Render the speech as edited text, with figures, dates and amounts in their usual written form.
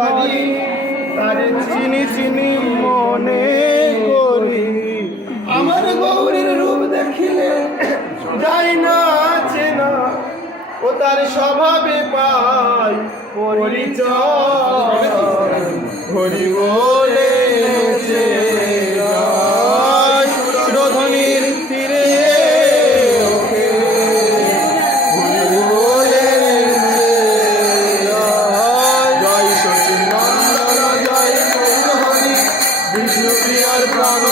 পারি, তারে চিনি চিনি মনে করি। আমার গৌরীর রূপ দেখিলে যাই না চেনা, ও তার স্বভাবে পাই পরিচয়। হরি বলে সুরধ্বনির তীরে ওকে, হরি বলে জয় সচিন নন্দন, জয় হরি বিষ্ণু প্রিয়ার প্রাণ